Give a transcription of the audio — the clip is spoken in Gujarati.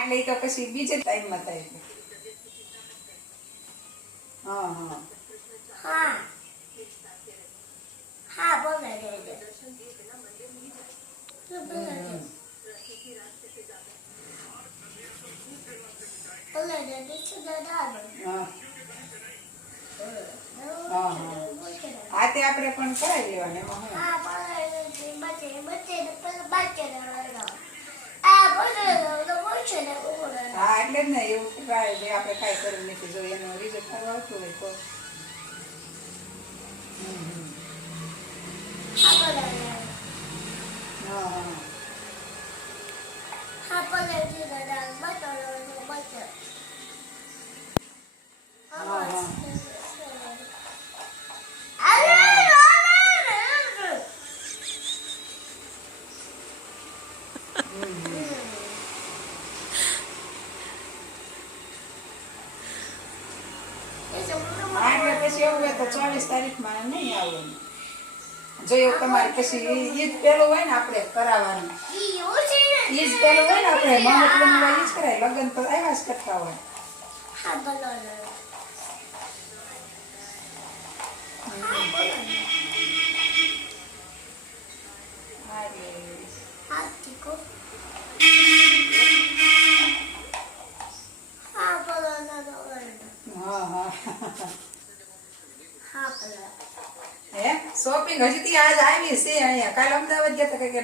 એટલે ઈ તો પછી બીજે ટાઈમમાં થાય એટલે. હા હા હા હા બોલે દે બોલે દે શું દાદા હા હા હા તે આપણે પણ કરાવી લેવાને એમાં હું. હા બોલે બચ્ચે પેલા બાચ્ચે આ બોલે હા એટલે જ ને એવું ટ્રાય જે આપણે કાંઈ કરી નથી જો એનો રિઝલ્ટ સારું આવતું હોય તો. હા બોલે હા હા હા બોલે દાદા બચ્ચે હા હા હા એટલે પછી એવું હોય તો 24 તારીખમાં નહીં આવવાનું. જો એવું તમારે પછી ઈ જ પેલું હોય ને આપણે કરાવવાનું. ઈ જ પેલું હોય ને આપણે મહત્વનું હોય ઈ જ કરાય. લગ્ન તો આવ્યા જ કરતા હોય. હા હા હે શોપિંગ હજી આજ આવી છે અહીંયા. કાલ અમદાવાદ ગયા હતા કે